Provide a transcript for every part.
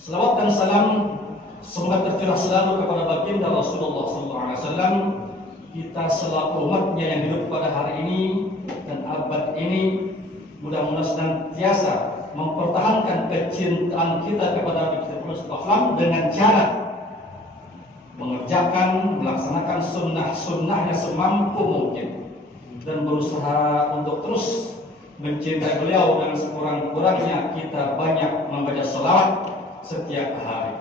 Selawat dan salam semoga tercurah selalu kepada baginda Rasulullah SAW. Kita selaku umatnya yang hidup pada hari ini dan abad ini, mudah-mudahan senantiasa mempertahankan kecintaan kita kepada Nabi kita Muhammad dengan cara mengerjakan, melaksanakan sunnah-sunnahnya semampu mungkin, dan berusaha untuk terus mencintai beliau dengan sekurang-kurangnya kita banyak membaca selawat setiap hari.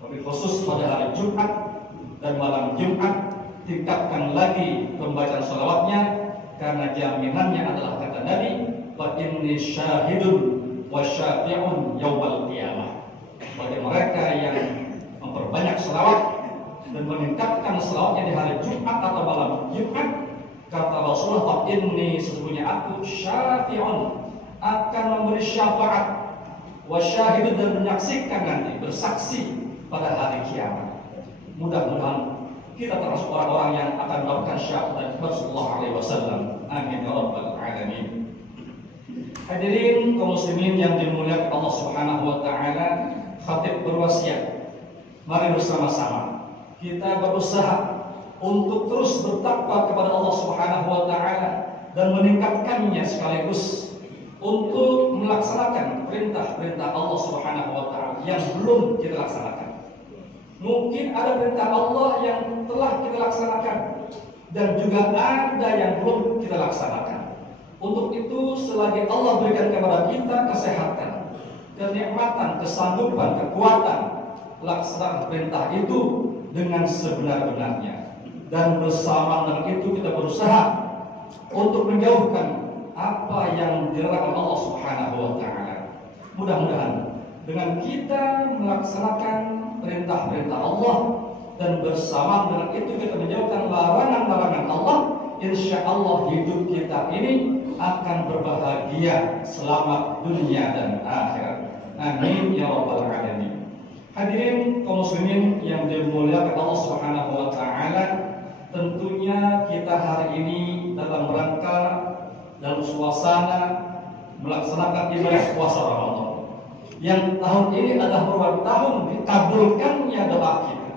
Tapi khusus pada hari Jumat dan malam Jumat, tingkatkan lagi pembacaan salawatnya, karena jaminannya adalah kata Nabi, wa inni syahidun wa syafi'un yaumal qiyamah. Bagi mereka yang memperbanyak salawat dan meningkatkan salawatnya di hari Jumat atau malam Jumat, kata Rasulullah, wa inni, sesungguhnya aku syafi'un, akan memberi syafaat, wa syahidun, dan menyaksikan nanti, bersaksi pada hari kiamat. Mudah-mudahan kita termasuk orang-orang yang akan mendapatkan syafaat Rasulullah SAW. Amin ya rabbal alamin. Hadirin kaum muslimin yang dimuliakan Allah Subhanahu wa taala, khatib berwasiat, mari bersama-sama kita berusaha untuk terus bertakwa kepada Allah Subhanahu wa taala dan meningkatkannya, sekaligus untuk melaksanakan perintah-perintah Allah Subhanahu wa taala yang belum kita laksanakan. Mungkin ada perintah Allah yang telah kita laksanakan dan juga ada yang belum kita laksanakan. Untuk itu, selagi Allah berikan kepada kita kesehatan, kenikmatan, kesanggupan, kekuatan, laksanakan perintah itu dengan sebenar-benarnya. Dan bersama dengan itu kita berusaha untuk menjauhkan apa yang dilarang Allah Subhanahu wa taala. Mudah-mudahan dengan kita melaksanakan perintah-perintah Allah dan bersama dengan itu kita menjauhkan larangan-larangan Allah, insya Allah hidup kita ini akan berbahagia, selamat dunia dan akhirat. Amin ya rabbal alamin. Hadirin kaum muslimin yang dimuliakan Allah Subhanahu wa taala, tentunya kita hari ini dalam rangka, dalam suasana melaksanakan ibadah puasa Ramadan, yang tahun ini adalah merupakan tahun dikabulkannya doa kita.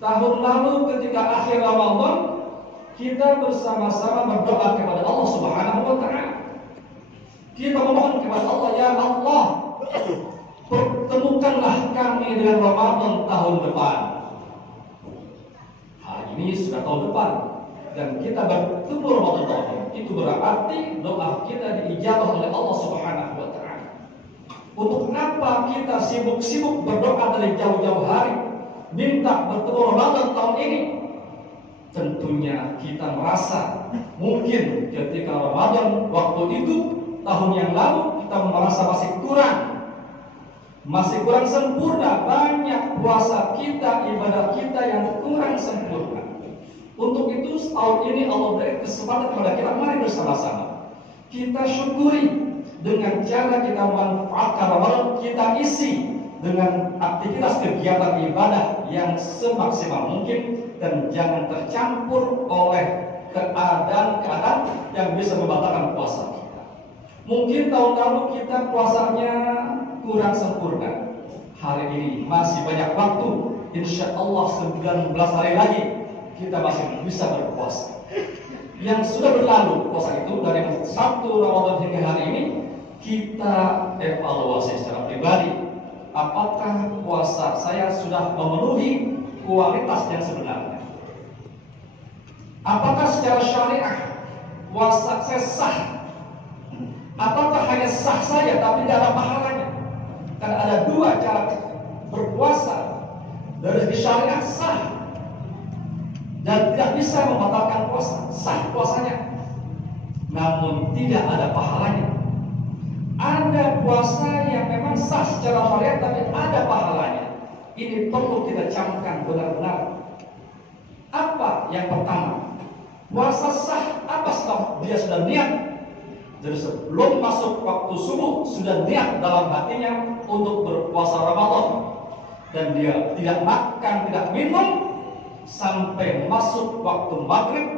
Tahun lalu ketika akhir Ramadan, kita bersama-sama berdoa kepada Allah Subhanahu wa taala. Kita memohon kepada Allah, ya Allah, pertemukanlah kami dengan Ramadan tahun depan. Hari ini sudah tahun depan dan kita bertemu Ramadan tahun ini. Itu berarti doa kita diijabah oleh Allah Subhanahu wa taala. Untuk kenapa kita sibuk-sibuk berdoa dari jauh-jauh hari, minta bertemu Ramadan tahun ini? Tentunya kita merasa mungkin ketika Ramadan waktu itu tahun yang lalu kita merasa masih kurang sempurna, banyak puasa kita, ibadah kita yang kurang sempurna. Untuk itu tahun ini Allah beri kesempatan kepada kita, mari bersama-sama kita syukuri dengan cara kita manfaatkan Ramadan, kita isi dengan aktivitas kegiatan ibadah yang semaksimal mungkin dan jangan tercampur oleh keadaan-keadaan yang bisa membatalkan puasa kita. Mungkin tahun lalu kita puasanya kurang sempurna. Hari ini masih banyak waktu, insya Allah 19 hari lagi kita masih bisa berpuasa. Yang sudah berlalu puasa itu dari 1 Ramadan hingga hari ini, kita evaluasi secara pribadi. Apakah puasa saya sudah memenuhi kualitas yang sebenarnya? Apakah secara syariah puasa saya sah? Apakah hanya sah saja tapi tidak ada pahalanya? Karena ada dua cara berpuasa. Dari segi syariah sah dan tidak bisa membatalkan puasa, sah puasanya, namun tidak ada pahalanya. Ada puasa yang memang sah secara syariat tapi ada pahalanya. Ini perlu kita camkan benar-benar. Apa yang pertama? Puasa sah apa setelah dia sudah niat? Jadi sebelum masuk waktu subuh sudah niat dalam hatinya untuk berpuasa Ramadan, dan dia tidak makan, tidak minum sampai masuk waktu maghrib,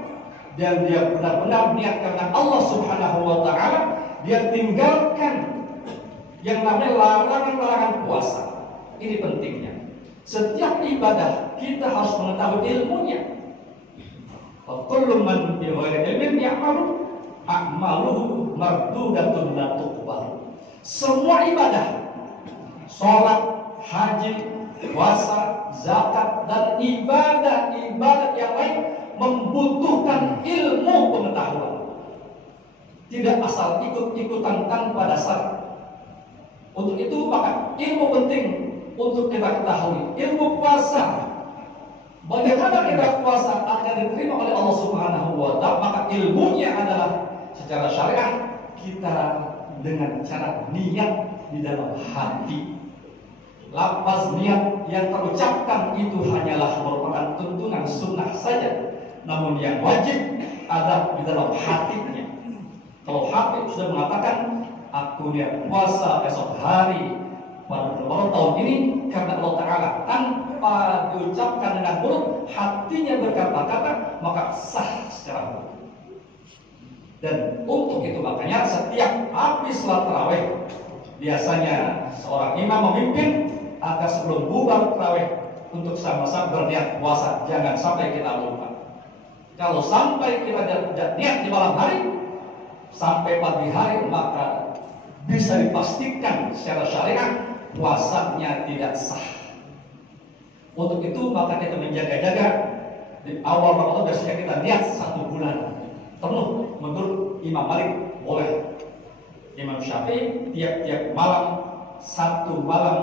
dan dia benar-benar niat karena Allah Subhanahu wa taala. Dia tinggalkan yang namanya larangan-larangan puasa. Ini pentingnya. Setiap ibadah kita harus mengetahui ilmunya. Kullu man bi ghairi ilmin ya'malu a'maluhu mardudatun la tuqbal. Semua ibadah, sholat, haji, puasa, zakat, dan ibadah-ibadah yang lain membutuhkan ilmu pengetahuan. Tidak asal ikut-ikutan tanpa dasar. Untuk itu maka ilmu penting untuk kita ketahui. Ilmu puasa, bagaimana kita puasa akan diterima oleh Allah Subhanahu wa Ta'ala, maka ilmunya adalah secara syariah kita dengan cara niat di dalam hati. Lafaz niat yang terucapkan itu hanyalah merupakan tuntunan sunnah saja, namun yang wajib ada di dalam hatinya. Kalau hati sudah mengatakan aku niat puasa esok hari pada beberapa tahun ini karena Allah Ta'ala, tanpa diucapkan dengan mulut, hatinya berkata-kata, maka sah secara hukum. Dan untuk itu makanya setiap habis salat tarawih, biasanya seorang imam memimpin agar sebelum bubar tarawih untuk sama-sama berniat puasa. Jangan sampai kita lupa. Kalau sampai kita niat di malam hari sampai pagi hari, maka bisa dipastikan secara syariah puasanya tidak sah. Untuk itu maka kita menjaga-jaga di awal Ramadan. Biasanya kita niat 1 bulan penuh. Menurut Imam Malik boleh. Imam Syafi'i tiap-tiap malam 1 malam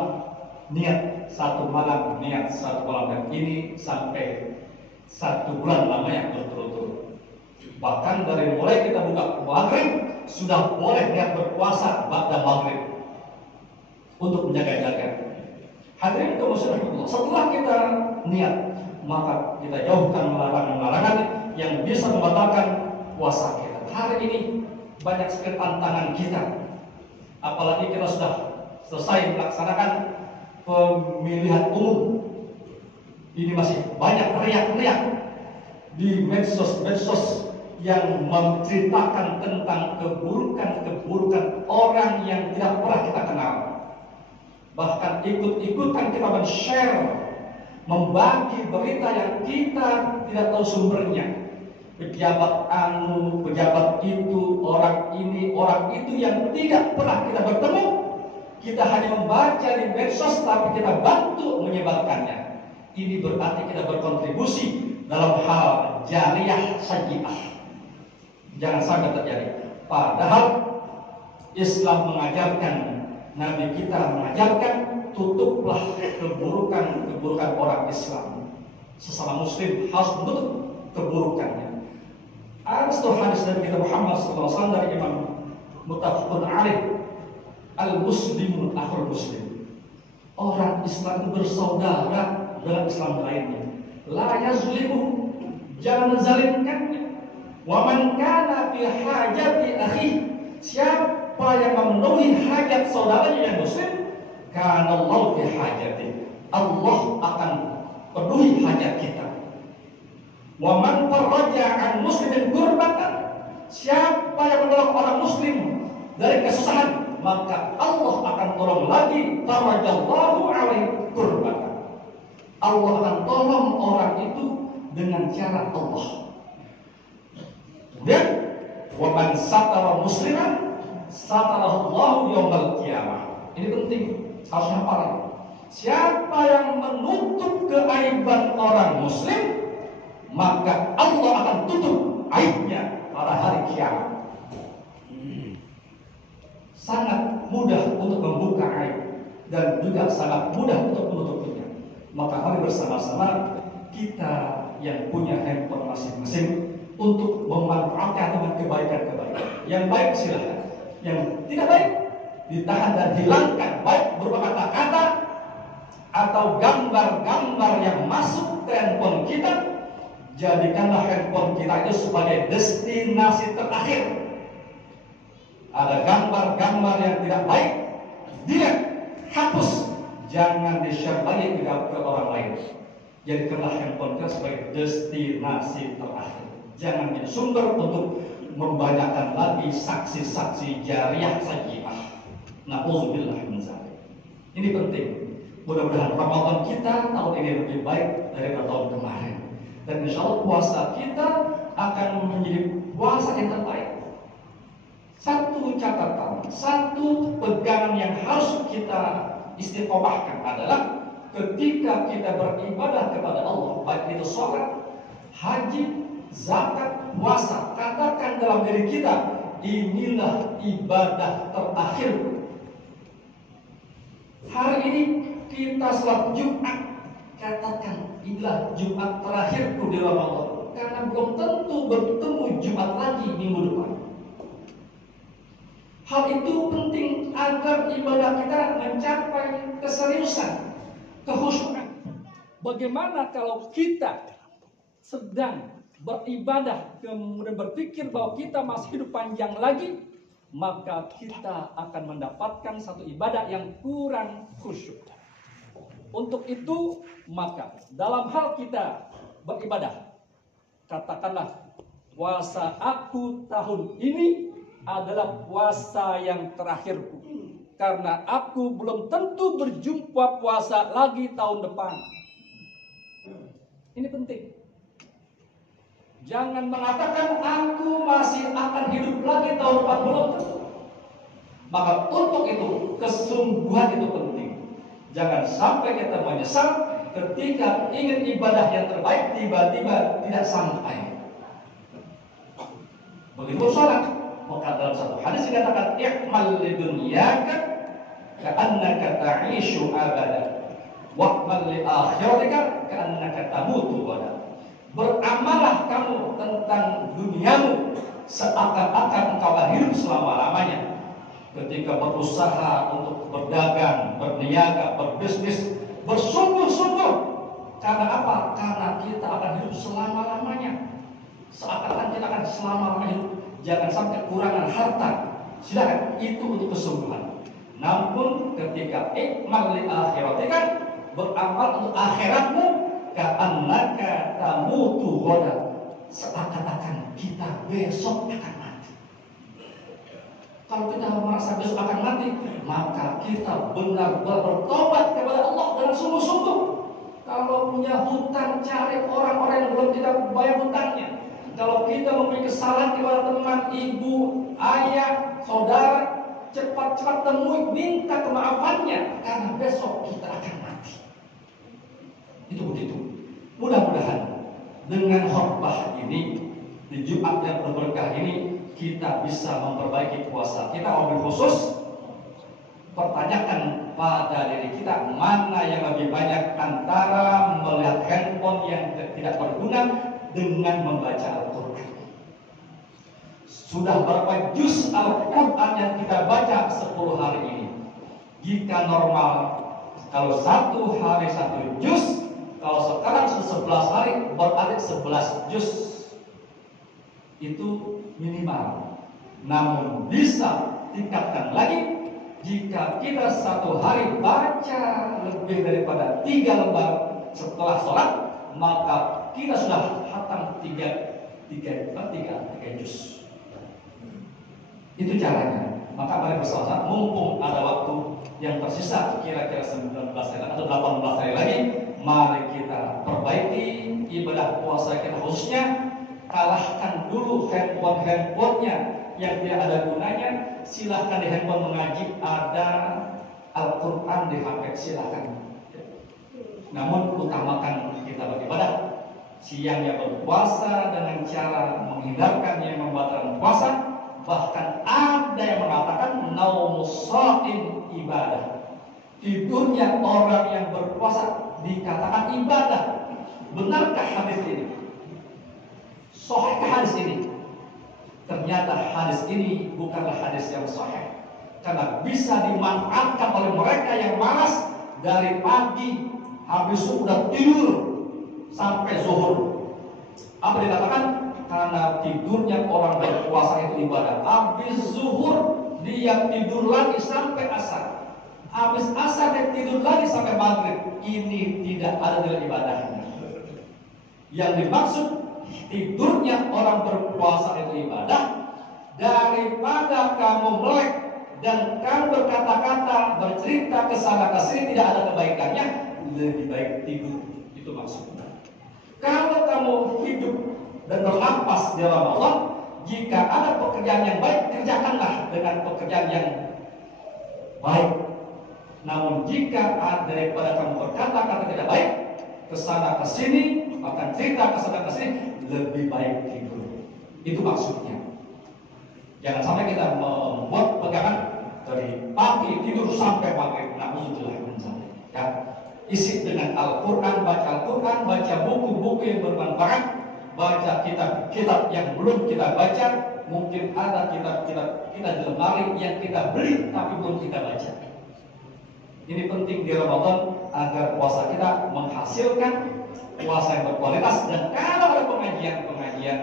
niat, 1 malam niat, 1 malam, dan ini sampai 1 bulan lamanya berturut-turut. Bahkan dari mulai kita buka maghrib sudah boleh niat berpuasa ba'da maghrib untuk menjaga-jaga. Hadirin kaum muslimin, setelah kita niat, maka kita jauhkan larangan-larangan yang bisa membatalkan puasa kita. Hari ini banyak sekali tantangan kita, apalagi kita sudah selesai melaksanakan pemilihan umum. Ini masih banyak teriak-teriak di medsos-medsos yang menceritakan tentang keburukan-keburukan orang yang tidak pernah kita kenal. Bahkan ikut-ikutan kita men-share, membagi berita yang kita tidak tahu sumbernya. Pejabat anu, pejabat itu, orang ini, orang itu yang tidak pernah kita bertemu. Kita hanya membaca di medsos, tapi kita bantu menyebarkannya. Ini berarti kita berkontribusi dalam hal jariyah sayyi'ah. Jangan sampai terjadi. Padahal Islam mengajarkan, Nabi kita mengajarkan, tutuplah keburukan-keburukan orang Islam. Sesama Muslim harus menutup keburukannya. Ada satu hadis dari kita Muhammad SAW dari Imam Muttafaqun alaih, al-muslimun akhul muslim. Orang Islam itu bersaudara dengan Islam lainnya. La yazlimu, jangan menzalimkannya. Wa man kana fi hajati akhihi, siapa yang memenuhi hajat saudaranya yang muslim, kana Allah fi hajati, Allah akan penuhi hajat kita. Wa man farraja an muslimin kurbatan, siapa yang menolong orang muslim dari kesusahan, maka Allah akan tolong lagi. Farajallahu alaihi kurbatan, Allah akan tolong orang itu dengan cara Allah. Kemudian wa man satara musliman satarahu Allah yaumil qiyamah. Ini penting, harus hafal. Siapa yang menutup keaiban orang muslim, maka Allah akan tutup aibnya pada hari kiamat. Sangat mudah untuk membuka aib dan juga sangat mudah untuk menutupnya. Maka mari bersama-sama kita yang punya handphone masing-masing untuk memanfaatkan dengan kebaikan-kebaikan. Yang baik silahkan, yang tidak baik ditahan dan hilangkan, baik berupa kata-kata atau gambar-gambar yang masuk ke handphone kita. Jadikanlah handphone kita itu sebagai destinasi terakhir. Ada gambar-gambar yang tidak baik, delete, hapus, jangan di-share lagi ke orang lain. Jadikanlah handphone kita sebagai destinasi terakhir. Jangan jadi sumber untuk membanyakkan lagi saksi-saksi jariyah sayyi'ah. Na'udzubillah min dzalik. Ini penting. Mudah-mudahan Ramadan kita tahun ini lebih baik daripada tahun kemarin. Dan insya Allah puasa kita akan menjadi puasa yang terbaik. Satu catatan, satu pegangan yang harus kita istiqomahkan adalah ketika kita beribadah kepada Allah, baik itu sholat, haji, zakat, puasa, katakan dalam diri kita, inilah ibadah terakhir. Hari ini kita sholat Jumat, katakan inilah Jumat terakhirku di Ramadan, karena belum tentu bertemu Jumat lagi minggu depan. Hal itu penting agar ibadah kita mencapai keseriusan, kekhusyukan. Bagaimana kalau kita sedang beribadah kemudian berpikir bahwa kita masih hidup panjang lagi, maka kita akan mendapatkan satu ibadah yang kurang khusyuk. Untuk itu, maka dalam hal kita beribadah, katakanlah puasa aku tahun ini adalah puasa yang terakhirku, karena aku belum tentu berjumpa puasa lagi tahun depan. Ini penting. Jangan mengatakan aku masih akan hidup lagi tahun depan, belum tentu. Maka untuk itu kesungguhan itu penting. Jangan sampai kita menyesal ketika ingin ibadah yang terbaik tiba-tiba tidak sampai. Begitu sholat, maka dalam satu hadis dikatakan i'mal lidunyaka ka'annaka ta'ishu abada wa'mal li akhiratika ka'annaka tamutu abada. Beramalah kamu tentang duniamu seakan-akan engkau hidup selama-lamanya. Ketika berusaha untuk berdagang, berniaga, berbisnis, bersungguh-sungguh. Karena apa? Karena kita akan hidup selama-lamanya. Seakan-akan kita akan selama-lamanya hidup. Jangan sampai kekurangan harta. Silakan, itu untuk kesungguhan. Namun ketika ikmal li akhiratika, beramal untuk akhiratmu, ka'annaka tamutu ghadan, seakan-akan kita besok akan mati. Kalau kita merasa besok akan mati, maka kita benar-benar bertobat kepada Allah dengan sungguh-sungguh. Kalau punya hutang, cari orang-orang yang belum kita bayar hutangnya. Kalau kita mempunyai kesalahan kepada teman, ibu, ayah, saudara, cepat-cepat temui, minta kemaafannya, karena besok kita akan mati. Itu begitu. Mudah-mudahan dengan khutbah ini, di Jumat yang berberkah ini, kita bisa memperbaiki puasa kita. Wabil khusus, pertanyakan pada diri kita, mana yang lebih banyak antara melihat handphone yang tidak berguna dengan membaca Al-Quran. Sudah berapa juz Al-Quran yang kita baca 10 hari ini? Jika normal, kalau 1 hari 1 juz, kalau sekarang 11 hari berarti 11 juz. Itu minimal. Namun bisa tingkatkan lagi. Jika kita 1 hari baca lebih daripada 3 lembar setelah sholat, maka kita sudah hatam 3 juz. Itu caranya. Maka mari bersama, mumpung ada waktu yang tersisa kira-kira 19 hari atau 18 hari lagi, mari kita perbaiki ibadah puasa kita, khususnya kalahkan dulu handphone-handphonenya yang tidak ada gunanya. Silahkan di handphone mengaji, ada Al-Quran di HP, silahkan. Namun utamakan kita beribadah. Siangnya berpuasa dengan cara menghindarkan yang membatalkan puasa. Bahkan ada yang mengatakan naumus shaim ibadah. Tidurnya orang yang berpuasa dikatakan ibadah. Benarkah hadis ini? Sahihkah hadis ini? Ternyata hadis ini bukanlah hadis yang sahih, karena bisa dimanfaatkan oleh mereka yang malas dari pagi habis sudah tidur sampai zuhur. Apa dikatakan? Karena tidurnya orang berpuasa itu ibadah. Habis zuhur dia tidur lagi sampai asar. Habis asar dia tidur lagi sampai maghrib. Ini tidak ada dalam ibadahnya. Yang dimaksud tidurnya orang berpuasa itu ibadah. Daripada kamu melek dan kamu berkata-kata kesana kesini tidak ada kebaikannya, lebih baik tidur. Itu maksudnya. Kalau kamu hidup dan bernapas di Ramadan, jika ada pekerjaan yang baik, kerjakanlah dengan pekerjaan yang baik. Namun jika ada daripada kamu berkata-kata tidak baik, kesana kesini, akan cerita kesana kesini, lebih baik tidur. Itu maksudnya. Jangan sampai kita membuat pegangan dari pagi tidur sampai maghrib. Na'udzubillah min dzalik. Ya. Isi dengan Al-Quran, baca buku-buku yang bermanfaat, baca kitab-kitab yang belum kita baca. Mungkin ada kitab-kitab kita di lemari yang kita beli tapi belum kita baca. Ini penting di Ramadan agar puasa kita menghasilkan puasa yang berkualitas. Dan kalau ada pengajian,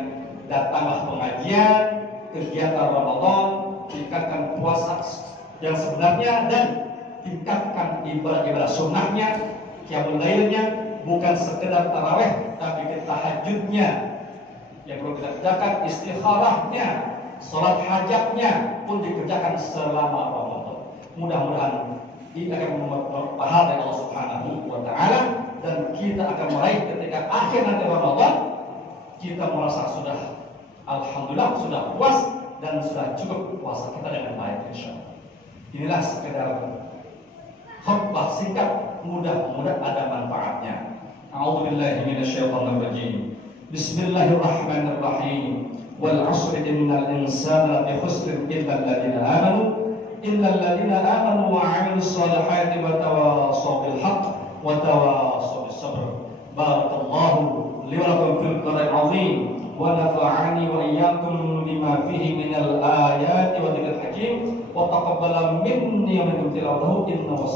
datanglah pengajian, kegiatan Ramadan, tingkatkan puasa yang sebenarnya dan tingkatkan ibadah-ibadah sunnahnya, qiyamul lailnya, bukan sekedar tarawih tapi tahajudnya yang perlu kita kerjakan, istikharahnya, sholat hajatnya pun dikerjakan selama Ramadan. Mudah-mudahan ini akan membawa pahala dari Allah Subhanahu wa Ta'ala, dan kita akan meraih ketika akhir nanti Ramadan kita merasa sudah alhamdulillah sudah puas dan sudah cukup puasa kita dengan baik, insyaallah. Inilah sekedar khutbah singkat, mudah-mudahan ada manfaatnya. A'udzubillahi minasyaitonir rajim. Bismillahirrahmanirrahim. Wal 'ashri innal insana lafi khusr illa alladziina aamanu wa 'amilus shalihati wa tawashaw bil haqq wa tawashaw bis sabr. Barakallahu li wa lakum fil Qur'anil 'azim wa nafa'ani wa iyyakum bima fihi minal ayati wa dzikril hakim wa taqabbala minni wa minkum tilawatahu innahu